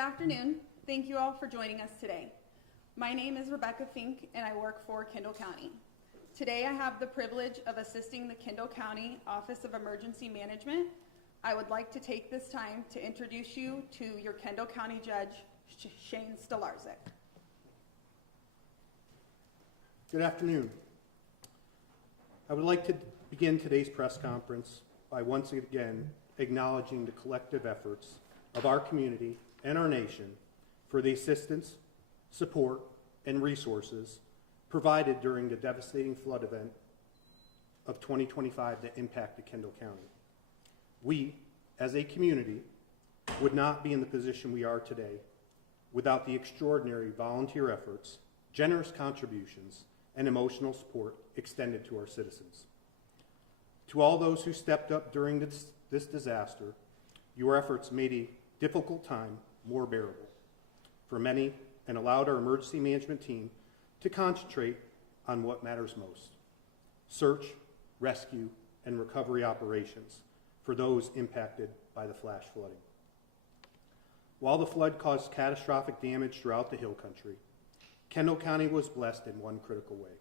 afternoon. Thank you all for joining us today. My name is Rebecca Fink and I work for Kendall County. Today I have the privilege of assisting the Kendall County Office of Emergency Management. I would like to take this time to introduce you to your Kendall County Judge, Shane Stolarczyk. Good afternoon. I would like to begin today's press conference by once again acknowledging the collective efforts of our community and our nation for the assistance, support, and resources provided during the devastating flood event of 2025 that impacted Kendall County. We, as a community, would not be in the position we are today without the extraordinary volunteer efforts, generous contributions, and emotional support extended to our citizens. To all those who stepped up during this disaster, your efforts made a difficult time more bearable for many and allowed our emergency management team to concentrate on what matters most: search, rescue, and recovery operations for those impacted by the flash flooding. While the flood caused catastrophic damage throughout the Hill Country, Kendall County was blessed in one critical way.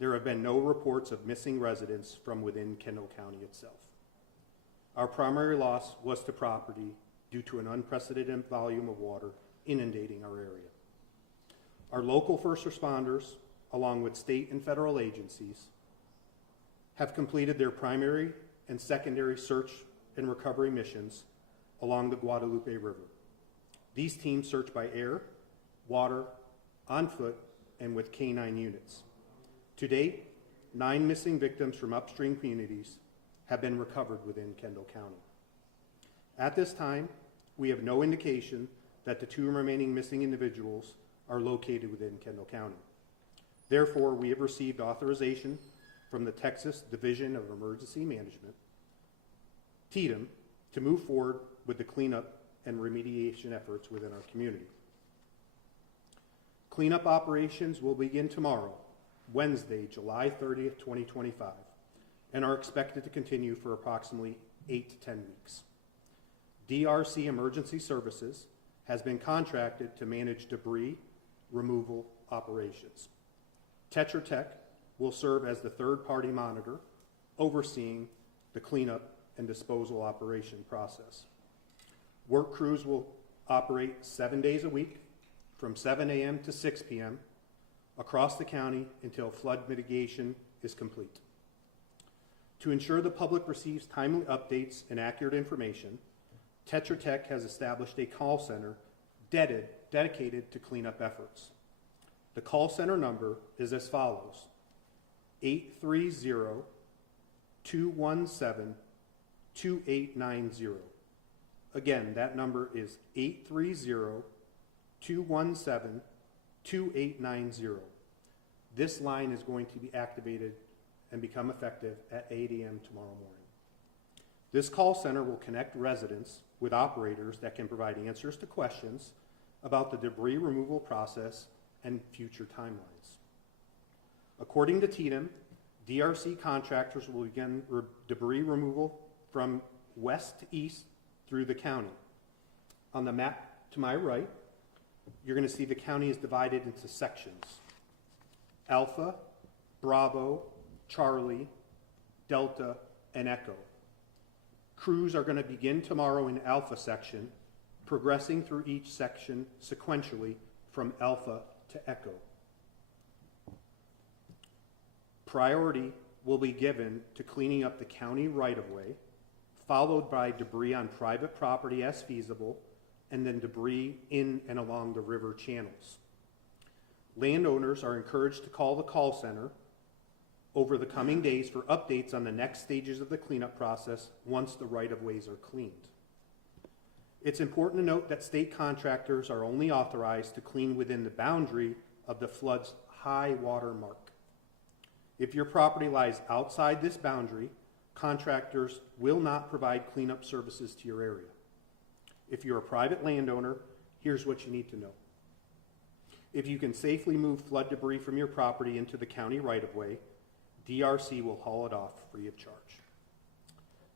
There have been no reports of missing residents from within Kendall County itself. Our primary loss was to property due to an unprecedented volume of water inundating our area. Our local first responders, along with state and federal agencies, have completed their primary and secondary search and recovery missions along the Guadalupe River. These teams search by air, water, on foot, and with canine units. To date, 9 missing victims from upstream communities have been recovered within Kendall County. At this time, we have no indication that the 2 remaining missing individuals are located within Kendall County. Therefore, we have received authorization from the Texas Division of Emergency Management, TDEM, to move forward with the cleanup and remediation efforts within our community. Cleanup operations will begin tomorrow, Wednesday, July 30th, 2025, and are expected to continue for approximately 8 to 10 weeks. DRC Emergency Services has been contracted to manage debris removal operations. Tetra Tech will serve as the third-party monitor overseeing the cleanup and disposal operation process. Work crews will operate 7 days a week from 7 a.m. to 6 p.m. across the county until flood mitigation is complete. To ensure the public receives timely updates and accurate information, Tetra Tech has established a call center dedicated to cleanup efforts. The call center number is as follows: 830-217-2890. Again, that number is 830-217-2890. This line is going to be activated and become effective at 8 a.m. tomorrow morning. This call center will connect residents with operators that can provide answers to questions about the debris removal process and future timelines. According to TDEM, DRC contractors will begin debris removal from west to east through the county. On the map to my right, you're going to see the county is divided into sections: Alpha, Bravo, Charlie, Delta, and Echo. Crews are going to begin tomorrow in Alpha section, progressing through each section sequentially from Alpha to Echo. Priority will be given to cleaning up the county right-of-way, followed by debris on private property as feasible, and then debris in and along the river channels. Landowners are encouraged to call the call center over the coming days for updates on the next stages of the cleanup process once the right-of-ways are cleaned. It's important to note that state contractors are only authorized to clean within the boundary of the flood's high water mark. If your property lies outside this boundary, contractors will not provide cleanup services to your area. If you're a private landowner, here's what you need to know. If you can safely move flood debris from your property into the county right-of-way, DRC will haul it off free of charge.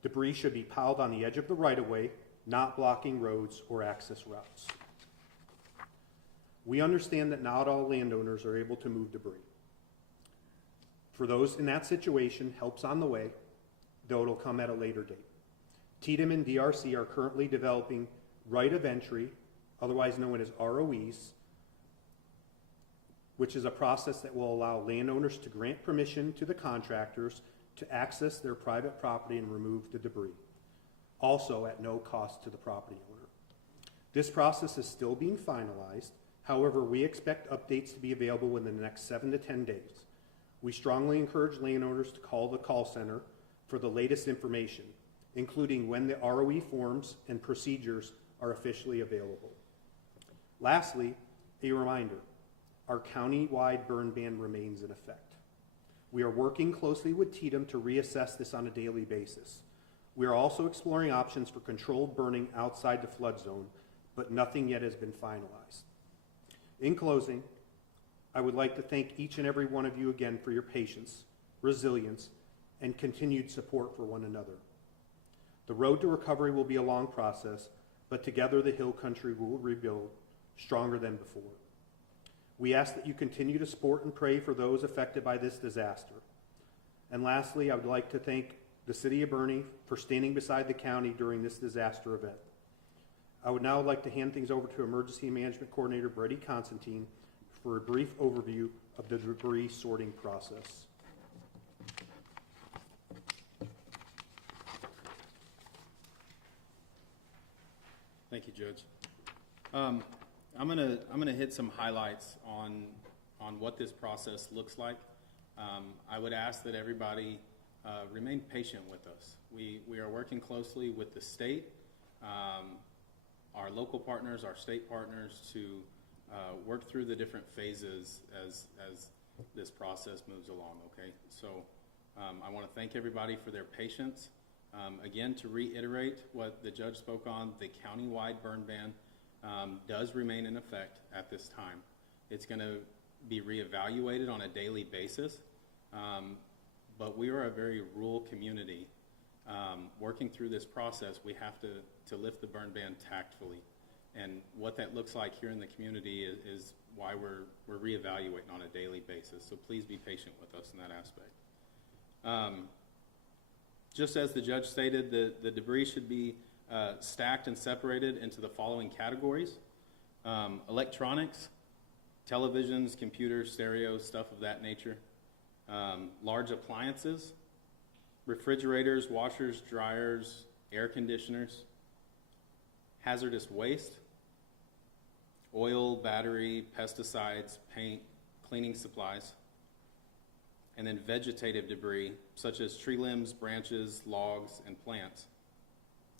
Debris should be piled on the edge of the right-of-way not blocking roads or access routes. We understand that not all landowners are able to move debris. For those in that situation, help's on the way, though it'll come at a later date. TDM and DRC are currently developing right of entry, otherwise known as ROEs, which is a process that will allow landowners to grant permission to the contractors to access their private property and remove the debris, also at no cost to the property owner. This process is still being finalized. However, we expect updates to be available within the next 7 to 10 days. We strongly encourage landowners to call the call center for the latest information, including when the ROE forms and procedures are officially available. Lastly, a reminder, our county-wide burn ban remains in effect. We are working closely with TDM to reassess this on a daily basis. We are also exploring options for controlled burning outside the flood zone, but nothing yet has been finalized. In closing, I would like to thank each and every one of you again for your patience, resilience, and continued support for one another. The road to recovery will be a long process, but together the Hill Country will rebuild stronger than before. We ask that you continue to support and pray for those affected by this disaster. And lastly, I would like to thank the City of Boerne for standing beside the county during this disaster event. I would now like to hand things over to Emergency Management Coordinator Brady Constantine for a brief overview of the debris sorting process. Thank you, Judge. I'm gonna hit some highlights on what this process looks like. I would ask that everybody remain patient with us. We are working closely with the state, our local partners, our state partners to work through the different phases as this process moves along. Okay, so I want to thank everybody for their patience. Again, to reiterate what the judge spoke on, the county-wide burn ban does remain in effect at this time. It's going to be reevaluated on a daily basis, but we are a very rural community. Working through this process, we have to lift the burn ban tactfully, and what that looks like here in the community is why we're reevaluating on a daily basis. So please be patient with us in that aspect. Just as the judge stated, the debris should be stacked and separated into the following categories: electronics, televisions, computers, stereos, stuff of that nature; large appliances, refrigerators, washers, dryers, air conditioners; hazardous waste, oil, battery, pesticides, paint, cleaning supplies; and then vegetative debris such as tree limbs, branches, logs, and plants.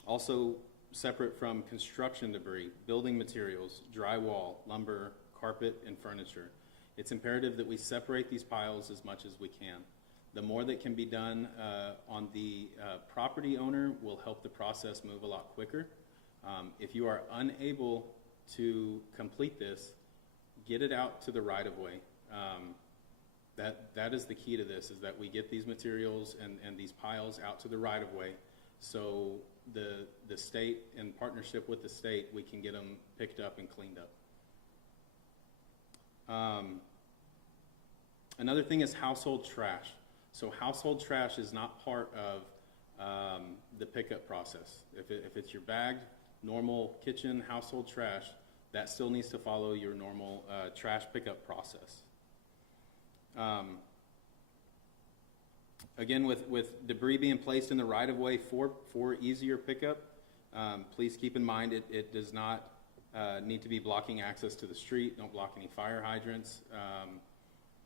Also separate from construction debris, building materials, drywall, lumber, carpet, and furniture. It's imperative that we separate these piles as much as we can. The more that can be done on the property owner will help the process move a lot quicker. If you are unable to complete this, get it out to the right-of-way. That is the key to this, is that we get these materials and these piles out to the right-of-way, so the state, in partnership with the state, we can get them picked up and cleaned up. Another thing is household trash. So household trash is not part of the pickup process. If it's your bagged, normal kitchen household trash, that still needs to follow your normal trash pickup process. Again, with debris being placed in the right-of-way for easier pickup, please keep in mind it does not need to be blocking access to the street. Don't block any fire hydrants.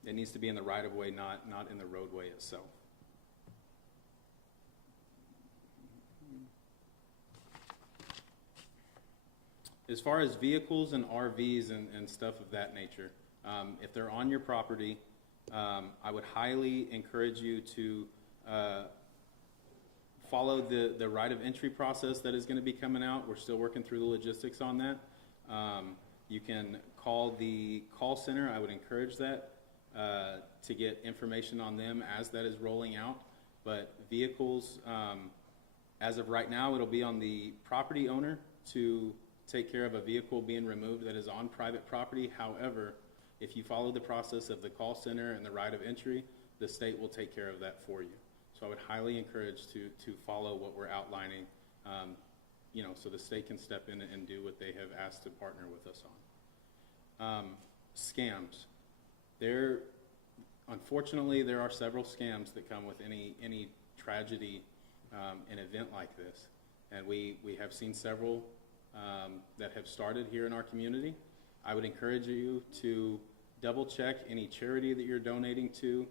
It needs to be in the right-of-way, not in the roadway itself. As far as vehicles and RVs and stuff of that nature, if they're on your property, I would highly encourage you to follow the right of entry process that is going to be coming out. We're still working through the logistics on that. You can call the call center. I would encourage that to get information on them as that is rolling out. But vehicles, As of right now, it'll be on the property owner to take care of a vehicle being removed that is on private property. However, if you follow the process of the call center and the right of entry, the state will take care of that for you. So I would highly encourage to follow what we're outlining, so the state can step in and do what they have asked to partner with us on. Scams. Unfortunately, there are several scams that come with any tragedy, an event like this. And we have seen several that have started here in our community. I would encourage you to double check any charity that you're donating to,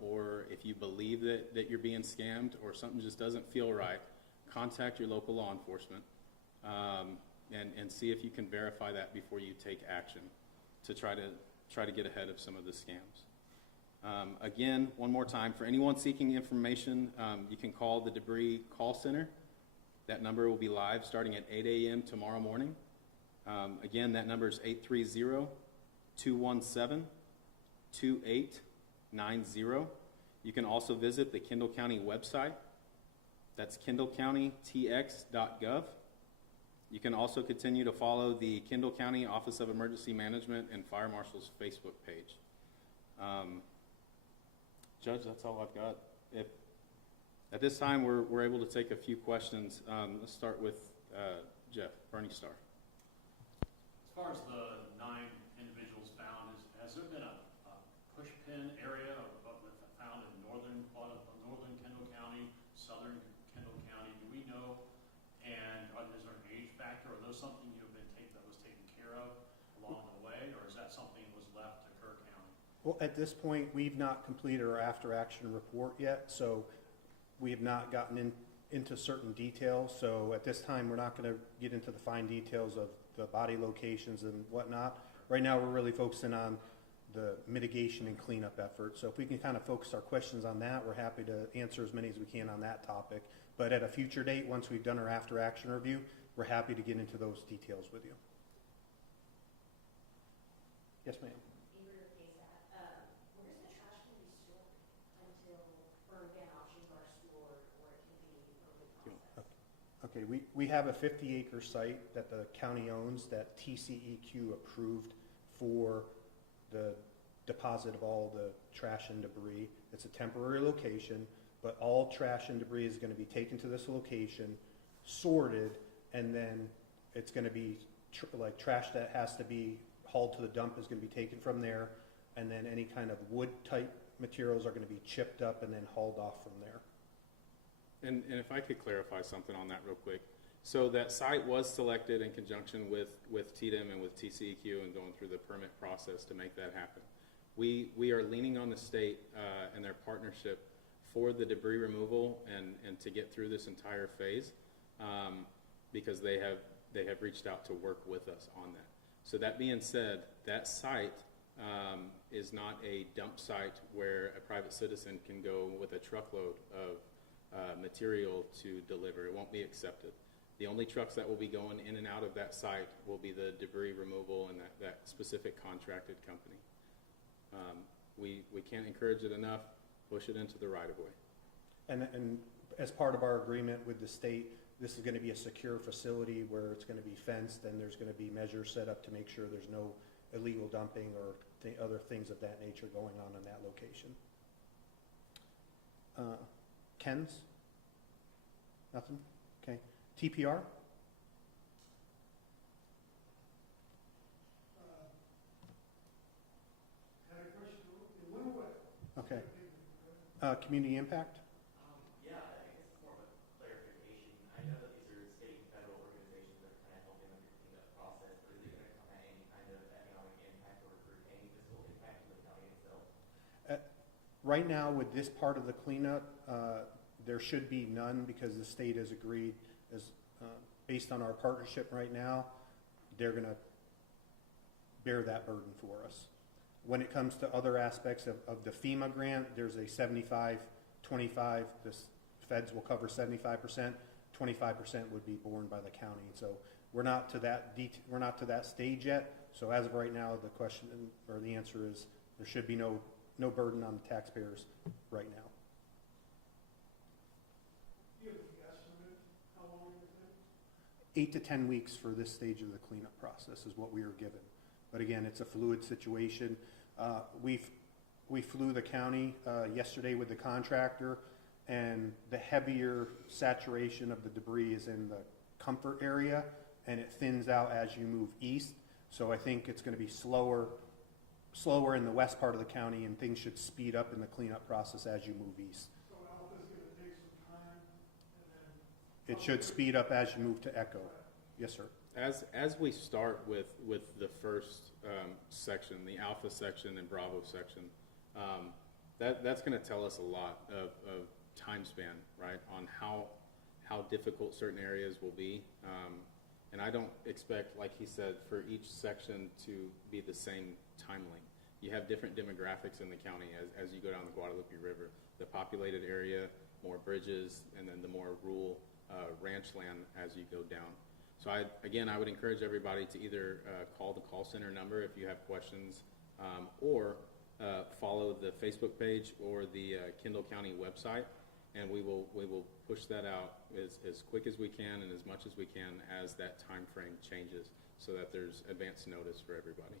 or if you believe that you're being scammed or something just doesn't feel right, contact your local law enforcement and see if you can verify that before you take action to try to get ahead of some of the scams. Again, one more time, for anyone seeking information, you can call the Debris Call Center. That number will be live starting at 8 a.m. tomorrow morning. Again, that number is 830-217-2890. You can also visit the Kendall County website. That's kendallcountytx.gov. You can also continue to follow the Kendall County Office of Emergency Management and Fire Marshal's Facebook page. Judge, that's all I've got. At this time, we're able to take a few questions. Let's start with Jeff, Bernie Starr. As far as the 9 individuals found, has there been a push pin area found in northern Kendall County, southern Kendall County? Do we know? And is there an age factor? Are those something that was taken care of along the way, or is that something that was left to Kerr County? Well, at this point, we've not completed our after-action report yet, so we have not gotten into certain details. So at this time, we're not going to get into the fine details of the body locations and whatnot. Right now, we're really focusing on the mitigation and cleanup effort. So if we can kind of focus our questions on that, we're happy to answer as many as we can on that topic. But at a future date, once we've done our after-action review, we're happy to get into those details with you. Yes, ma'am. Okay, we have a 50-acre site that the county owns that TCEQ approved for the deposit of all the trash and debris. It's a temporary location, but all trash and debris is going to be taken to this location, sorted, and then it's going to be like trash that has to be hauled to the dump is going to be taken from there, and then any kind of wood-type materials are going to be chipped up and then hauled off from there. And if I could clarify something on that real quick. So that site was selected in conjunction with TDM and with TCEQ and going through the permit process to make that happen. We are leaning on the state and their partnership for the debris removal and to get through this entire phase because they have reached out to work with us on that. So that being said, that site is not a dump site where a private citizen can go with a truckload of material to deliver. It won't be accepted. The only trucks that will be going in and out of that site will be the debris removal and that specific contracted company. We can't encourage it enough. Push it into the right of way. And as part of our agreement with the state, this is going to be a secure facility where it's going to be fenced, and there's going to be measures set up to make sure there's no illegal dumping or other things of that nature going on in that location. Ken's? Nothing? Okay. TPR? Had a question. It went away. Okay. Community impact? Yeah, I guess it's more of a clarification. I know that these are state and federal organizations that are kind of helping them through that process, but is it going to come at any kind of economic impact or any fiscal impact to the county itself? Right now, with this part of the cleanup, there should be none because the state has agreed, based on our partnership right now, they're going to bear that burden for us. When it comes to other aspects of the FEMA grant, there's a 75-25. The feds will cover 75%. 25% would be borne by the county. So we're not to that stage yet. So as of right now, the question or the answer is there should be no burden on the taxpayers right now. Do you have an 8 to 10 weeks for this stage of the cleanup process is what we were given. But again, it's a fluid situation. We flew the county yesterday with the contractor, and the heavier saturation of the debris is in the comfort area, and it thins out as you move east. So I think it's going to be slower in the west part of the county, and things should speed up in the cleanup process as you move east. So Alpha's gonna take some time, and then. It should speed up as you move to Echo. Yes, sir. As we start with the first section, the Alpha section and Bravo section, that's going to tell us a lot of time span, right, on how difficult certain areas will be. And I don't expect, like he said, for each section to be the same time length. You have different demographics in the county as you go down the Guadalupe River. The populated area, more bridges, and then the more rural ranch land as you go down. So I would encourage everybody to either call the call center number if you have questions, or follow the Facebook page or the Kendall County website, and we will push that out as quick as we can and as much as we can as that time frame changes, so that there's advance notice for everybody.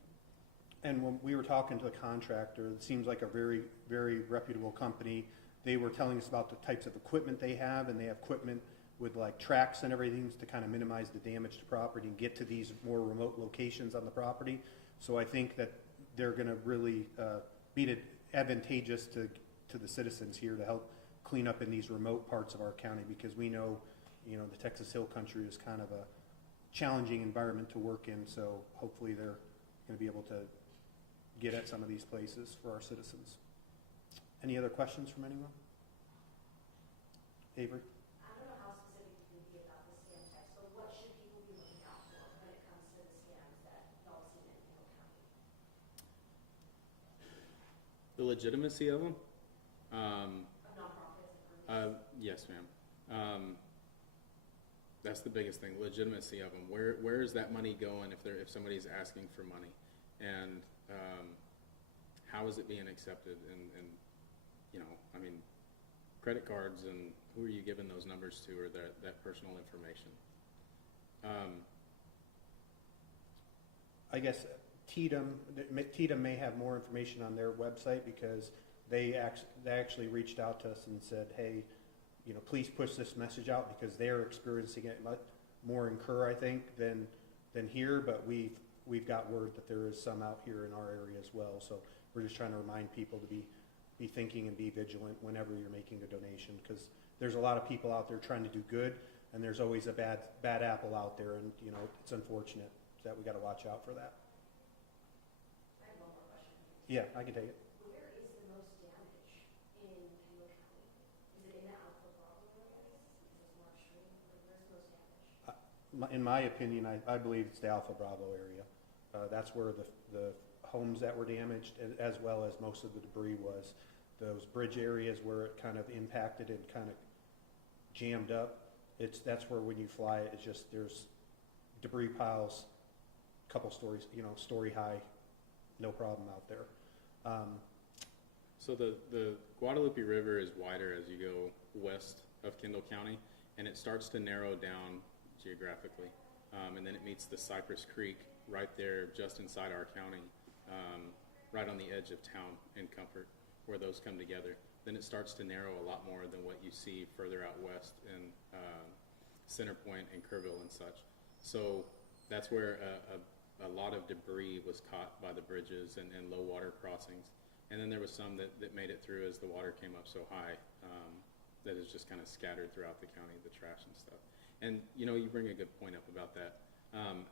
And when we were talking to the contractor, it seems like a very, very reputable company. They were telling us about the types of equipment they have, and they have equipment with like tracks and everything to kind of minimize the damage to property and get to these more remote locations on the property. So I think that they're going to really be advantageous to the citizens here to help clean up in these remote parts of our county, because we know, the Texas Hill Country is kind of a challenging environment to work in. So hopefully they're going to be able to get at some of these places for our citizens. Any other questions from anyone? Avery? I don't know how specific you can be about the scam text, but what should people be looking out for when it comes to the scams that y'all have seen in Kendall County? The legitimacy of them? Of nonprofits and groups? Yes, ma'am. That's the biggest thing, legitimacy of them. Where is that money going if somebody's asking for money? And how is it being accepted? And credit cards, and who are you giving those numbers to, or that personal information? I guess TDM may have more information on their website, because they actually reached out to us and said, hey, please push this message out, because they're experiencing it much more in Kerr, I think, than here. But we've got word that there is some out here in our area as well. So we're just trying to remind people to be thinking and be vigilant whenever you're making a donation, because there's a lot of people out there trying to do good, and there's always a bad apple out there, and it's unfortunate that we got to watch out for that. I have one more question. Yeah, I can take it. Where is the most damage in Kendall County? Is it in the Alpha Bravo areas? Is it more extreme? Where's the most damage? In my opinion, I believe it's the Alpha Bravo area. That's where the homes that were damaged, as well as most of the debris was. Those bridge areas where it kind of impacted and kind of jammed up, that's where when you fly it, it's just there's debris piles, couple stories, story high, no problem out there. So the Guadalupe River is wider as you go west of Kendall County, and it starts to narrow down geographically. And then it meets the Cypress Creek right there just inside our county, right on the edge of town in Comfort, where those come together. Then it starts to narrow a lot more than what you see further out west in Center Point and Kerrville and such. So that's where a lot of debris was caught by the bridges and low water crossings. And then there was some that made it through as the water came up so high that is just kind of scattered throughout the county, the trash and stuff. And you bring a good point up about that.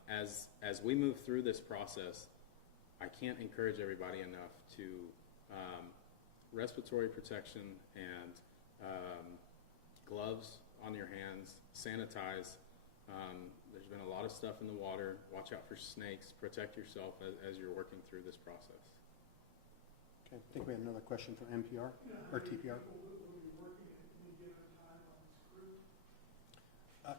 As we move through this process, I can't encourage everybody enough to respiratory protection and gloves on your hands, sanitize. There's been a lot of stuff in the water. Watch out for snakes. Protect yourself as you're working through this process. Okay, I think we have another question from NPR or TPR.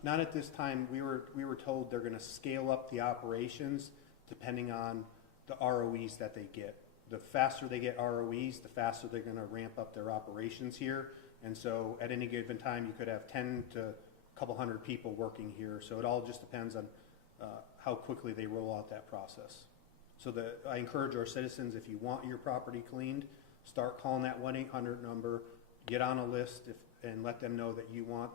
Not at this time. We were told they're going to scale up the operations depending on the ROEs that they get. The faster they get ROEs, the faster they're going to ramp up their operations here. And so at any given time, you could have 10 to couple hundred people working here, so it all just depends on how quickly they roll out that process. So I encourage our citizens, if you want your property cleaned, start calling that 1-800 number, get on a list and let them know that you want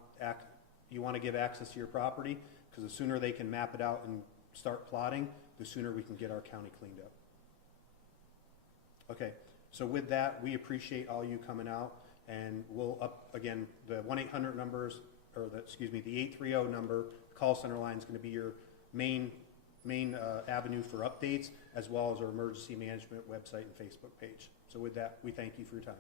to give access to your property, because the sooner they can map it out and start plotting, the sooner we can get our county cleaned up. Okay, so with that, we appreciate all you coming out, and we'll up, again, the 1-800 numbers, or the 830 number, call center line is going to be your main avenue for updates, as well as our emergency management website and Facebook page. So with that, we thank you for your time.